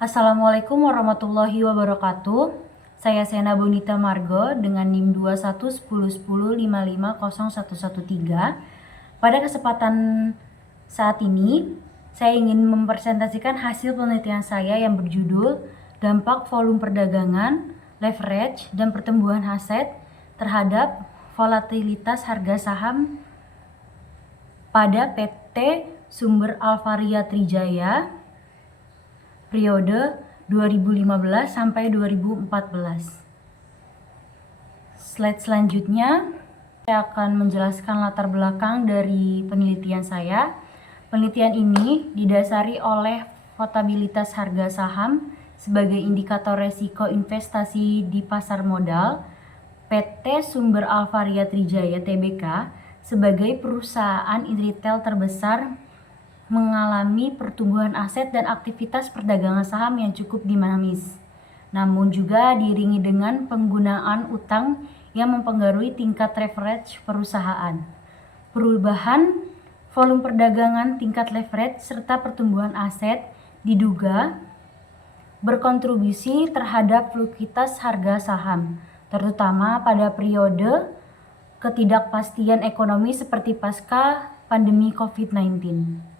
Assalamualaikum warahmatullahi wabarakatuh. Saya Sena Bonita Margo dengan NIM 211010550113. Pada kesempatan saat ini, saya ingin mempresentasikan hasil penelitian saya yang berjudul Dampak Volume Perdagangan, Leverage, dan Pertumbuhan Aset terhadap Volatilitas Harga Saham pada PT Sumber Alvaria Trijaya periode 2015 sampai 2014. Slide selanjutnya, saya akan menjelaskan latar belakang dari penelitian saya. Penelitian ini didasari oleh volatilitasi harga saham sebagai indikator resiko investasi di pasar modal. PT Sumber Alvaria Trijaya Tbk sebagai perusahaan retail terbesar mengalami pertumbuhan aset dan aktivitas perdagangan saham yang cukup dinamis, namun juga diiringi dengan penggunaan utang yang mempengaruhi tingkat leverage perusahaan. Perubahan volume perdagangan, tingkat leverage, serta pertumbuhan aset diduga berkontribusi terhadap fluktuasi harga saham, terutama pada periode ketidakpastian ekonomi seperti pasca pandemi COVID-19.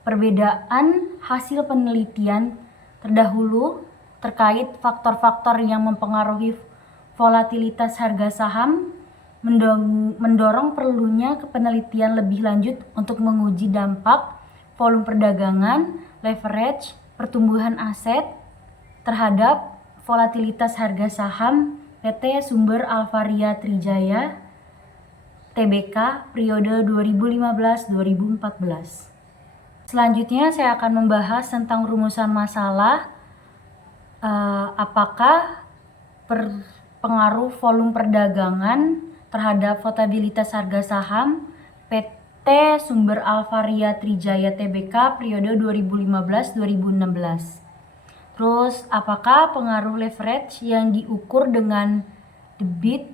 Perbedaan hasil penelitian terdahulu terkait faktor-faktor yang mempengaruhi volatilitas harga saham mendorong perlunya penelitian lebih lanjut untuk menguji dampak volume perdagangan, leverage, pertumbuhan aset terhadap volatilitas harga saham PT Sumber Alvaria Trijaya Tbk periode 2015-2014. Selanjutnya saya akan membahas tentang rumusan masalah, apakah pengaruh volume perdagangan terhadap volatilitas harga saham PT Sumber Alvaria Trijaya Tbk periode 2015-2016. Terus apakah pengaruh leverage yang diukur dengan debit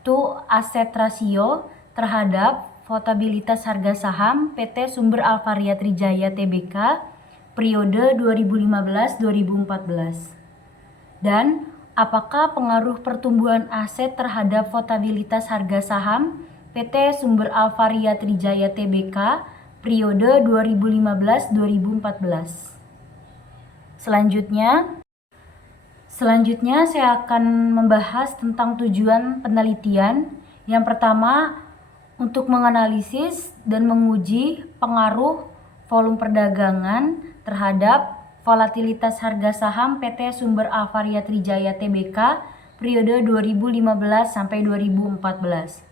to asset ratio terhadap volatilitas harga saham PT Sumber Alvaria Trijaya Tbk periode 2015-2014. Dan apakah pengaruh pertumbuhan aset terhadap volatilitas harga saham PT Sumber Alvaria Trijaya Tbk periode 2015-2014. Selanjutnya saya akan membahas tentang tujuan penelitian. Yang pertama, untuk menganalisis dan menguji pengaruh volume perdagangan terhadap volatilitas harga saham PT Sumber Alvaria Trijaya Tbk periode 2015 sampai 2014.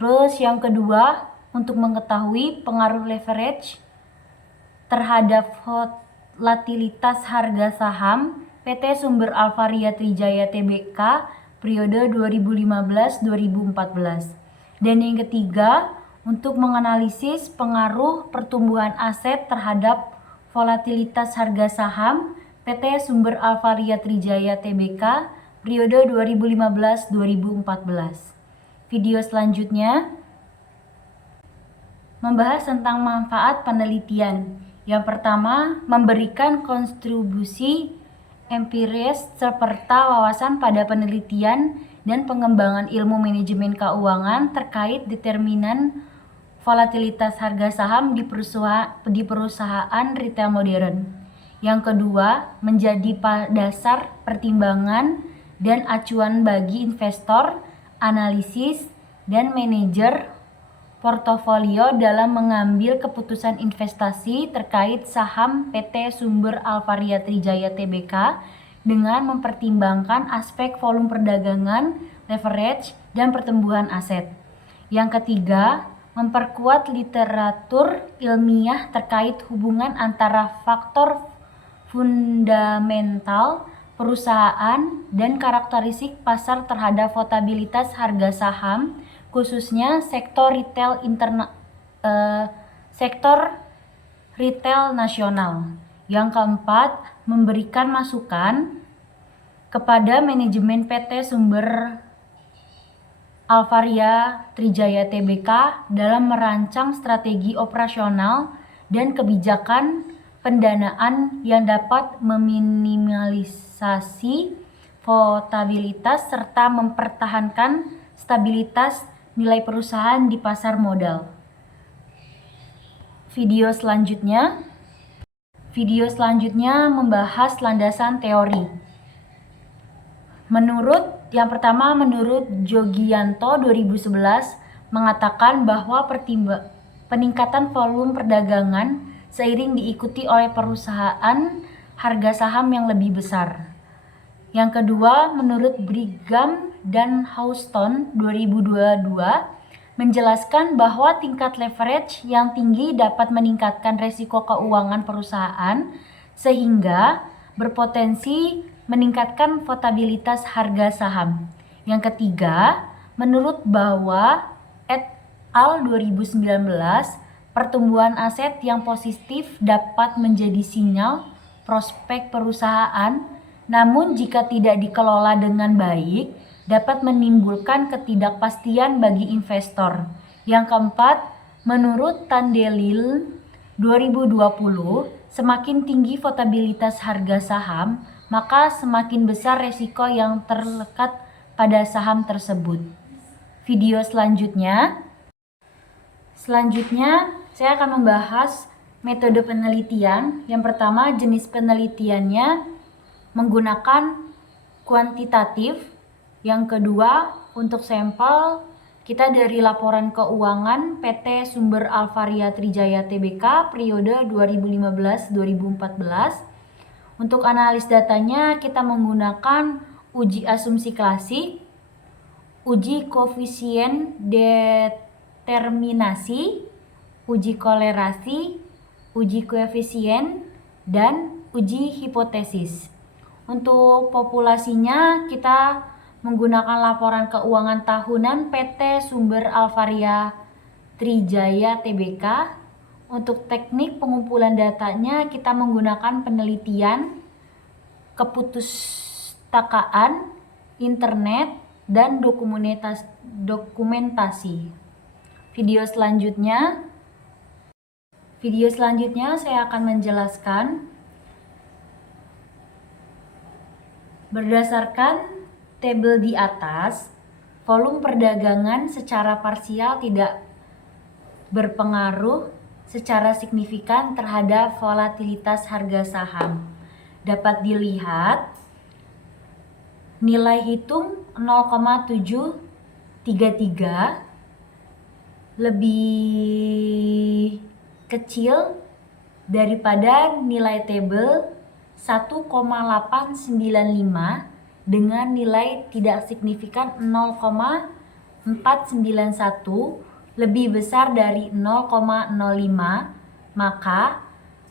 Terus yang kedua, untuk mengetahui pengaruh leverage terhadap volatilitas harga saham PT Sumber Alvaria Trijaya Tbk periode 2015-2014. Dan yang ketiga, untuk menganalisis pengaruh pertumbuhan aset terhadap volatilitas harga saham PT Sumber Alvaria Trijaya Tbk periode 2015-2014. Video selanjutnya membahas tentang manfaat penelitian. Yang pertama, memberikan kontribusi empiris serta wawasan pada penelitian dan pengembangan ilmu manajemen keuangan terkait determinan volatilitas harga saham di perusahaan retail modern. Yang kedua, menjadi dasar pertimbangan dan acuan bagi investor, analisis, dan manajer portofolio dalam mengambil keputusan investasi terkait saham PT Sumber Alvaria Trijaya Tbk dengan mempertimbangkan aspek volume perdagangan, leverage, dan pertumbuhan aset. Yang ketiga, memperkuat literatur ilmiah terkait hubungan antara faktor fundamental perusahaan dan karakteristik pasar terhadap volatilitas harga saham, khususnya sektor retail nasional. Yang keempat, memberikan masukan kepada manajemen PT Sumber Alvaria Trijaya Tbk dalam merancang strategi operasional dan kebijakan pendanaan yang dapat meminimalisasi volatilitas serta mempertahankan stabilitas nilai perusahaan di pasar modal. Video selanjutnya membahas landasan teori. Menurut Jogianto 2011 mengatakan bahwa peningkatan volume perdagangan seiring diikuti oleh perusahaan harga saham yang lebih besar. Yang kedua, menurut Brigham dan Houston 2022 menjelaskan bahwa tingkat leverage yang tinggi dapat meningkatkan risiko keuangan perusahaan sehingga berpotensi meningkatkan volatilitas harga saham. Yang ketiga, menurut Bawa et al. 2019, pertumbuhan aset yang positif dapat menjadi sinyal prospek perusahaan, namun jika tidak dikelola dengan baik, dapat menimbulkan ketidakpastian bagi investor. Yang keempat, menurut Tandelil 2020, semakin tinggi volatilitas harga saham, maka semakin besar resiko yang terlekat pada saham tersebut. Video selanjutnya saya akan membahas metode penelitian. Yang pertama, jenis penelitiannya menggunakan kuantitatif. Yang kedua, untuk sampel kita dari laporan keuangan PT Sumber Alvaria Trijaya Tbk periode 2015-2014. Untuk analis datanya kita menggunakan uji asumsi klasik, uji koefisien determinasi, uji kolerasi, uji koefisien, dan uji hipotesis. Untuk populasinya kita menggunakan laporan keuangan tahunan PT Sumber Alvaria Trijaya Tbk. Untuk teknik pengumpulan datanya kita menggunakan penelitian, keputustakaan, internet, dan dokumentasi. Video selanjutnya saya akan menjelaskan berdasarkan tabel di atas, volume perdagangan secara parsial tidak berpengaruh secara signifikan terhadap volatilitas harga saham. Dapat dilihat nilai hitung 0,733 lebih kecil daripada nilai tabel 1,895 dengan nilai tidak signifikan 0,491 lebih besar dari 0,05, maka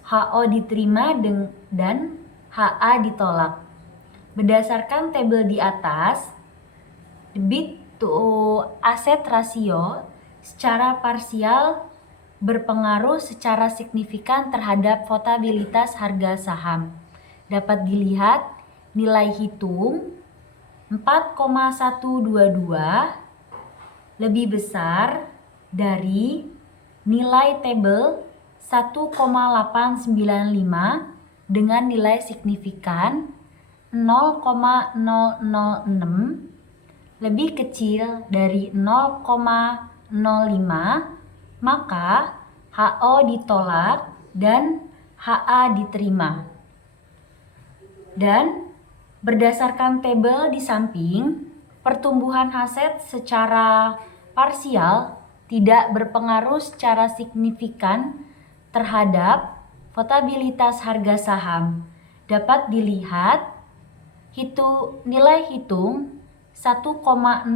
HO diterima dan HA ditolak. Berdasarkan tabel di atas, debit to asset ratio secara parsial berpengaruh secara signifikan terhadap volatilitas harga saham. Dapat dilihat nilai hitung 4,122 lebih besar dari nilai tabel 1,895 dengan nilai signifikan 0,006 lebih kecil dari 0,05, maka HO ditolak dan HA diterima. Dan berdasarkan tabel di samping, pertumbuhan aset secara parsial tidak berpengaruh secara signifikan terhadap volatilitas harga saham. Dapat dilihat nilai hitung 1,016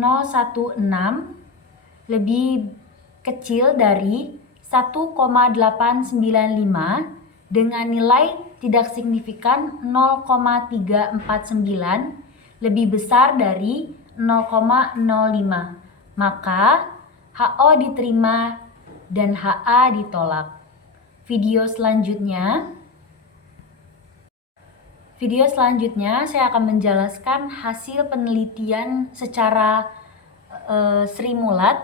lebih kecil dari 1,895 dengan nilai tidak signifikan 0,349 lebih besar dari 0,05, maka HO diterima dan HA ditolak. Video selanjutnya saya akan menjelaskan hasil penelitian secara Sri Mulat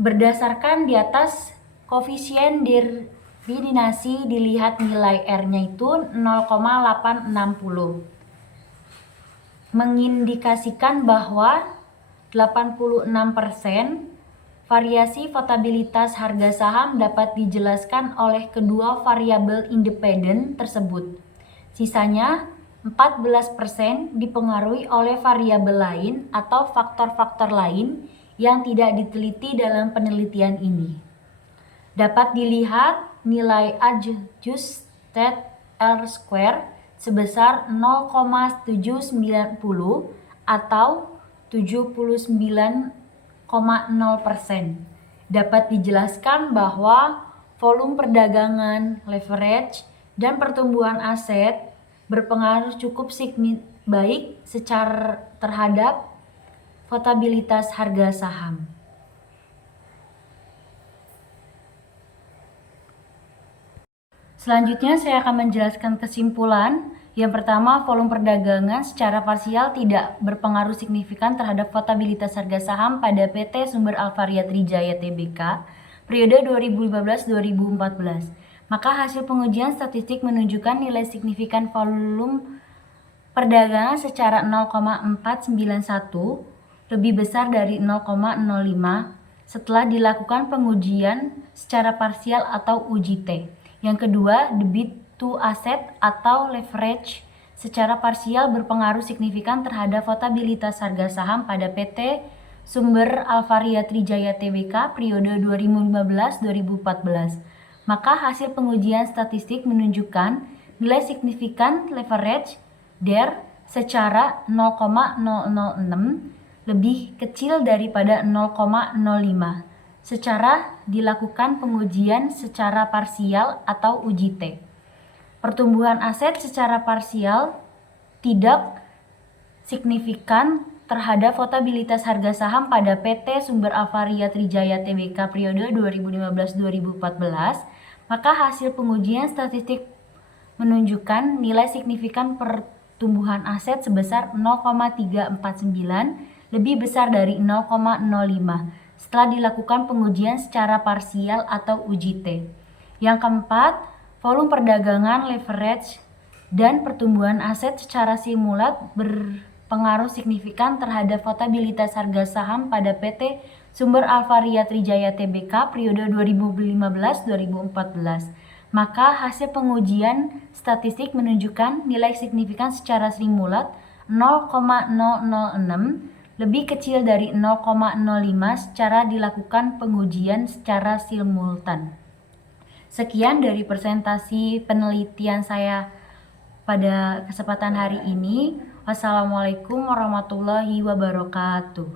berdasarkan di atas koefisien Ridinasi dilihat nilai R-nya itu 0,860. Mengindikasikan bahwa 86% variasi votabilitas harga saham dapat dijelaskan oleh kedua variabel independen tersebut. Sisanya 14% dipengaruhi oleh variabel lain atau faktor-faktor lain yang tidak diteliti dalam penelitian ini. Dapat dilihat nilai adjusted R-square sebesar 0,790 atau 79,0%. Dapat dijelaskan bahwa volume perdagangan, leverage, dan pertumbuhan aset berpengaruh cukup baik secara terhadap votabilitas harga saham. Selanjutnya saya akan menjelaskan kesimpulan. Yang pertama, volume perdagangan secara parsial tidak berpengaruh signifikan terhadap votabilitas harga saham pada PT Sumber Alvaria Trijaya Tbk periode 2015-2014. Maka hasil pengujian statistik menunjukkan nilai signifikan volume perdagangan secara 0,491 lebih besar dari 0,05 setelah dilakukan pengujian secara parsial atau uji T. Yang kedua, debit to asset atau leverage secara parsial berpengaruh signifikan terhadap votabilitas harga saham pada PT Sumber Alvaria Trijaya Tbk periode 2015-2014. Maka hasil pengujian statistik menunjukkan nilai signifikan leverage DER secara 0,006 lebih kecil daripada 0,05 secara dilakukan pengujian secara parsial atau uji T. Pertumbuhan aset secara parsial tidak signifikan terhadap votabilitas harga saham pada PT Sumber Alvaria Trijaya Tbk periode 2015-2014, maka hasil pengujian statistik menunjukkan nilai signifikan pertumbuhan aset sebesar 0,349 lebih besar dari 0,05 setelah dilakukan pengujian secara parsial atau uji T. Yang keempat, volume perdagangan, leverage, dan pertumbuhan aset secara simulat berpengaruh signifikan terhadap votabilitas harga saham pada PT Sumber Alvaria Trijaya Tbk periode 2015-2014. Maka hasil pengujian statistik menunjukkan nilai signifikan secara simulat 0,006 lebih kecil dari 0,05 secara dilakukan pengujian secara simultan. Sekian dari presentasi penelitian saya pada kesempatan hari ini. Wassalamualaikum warahmatullahi wabarakatuh.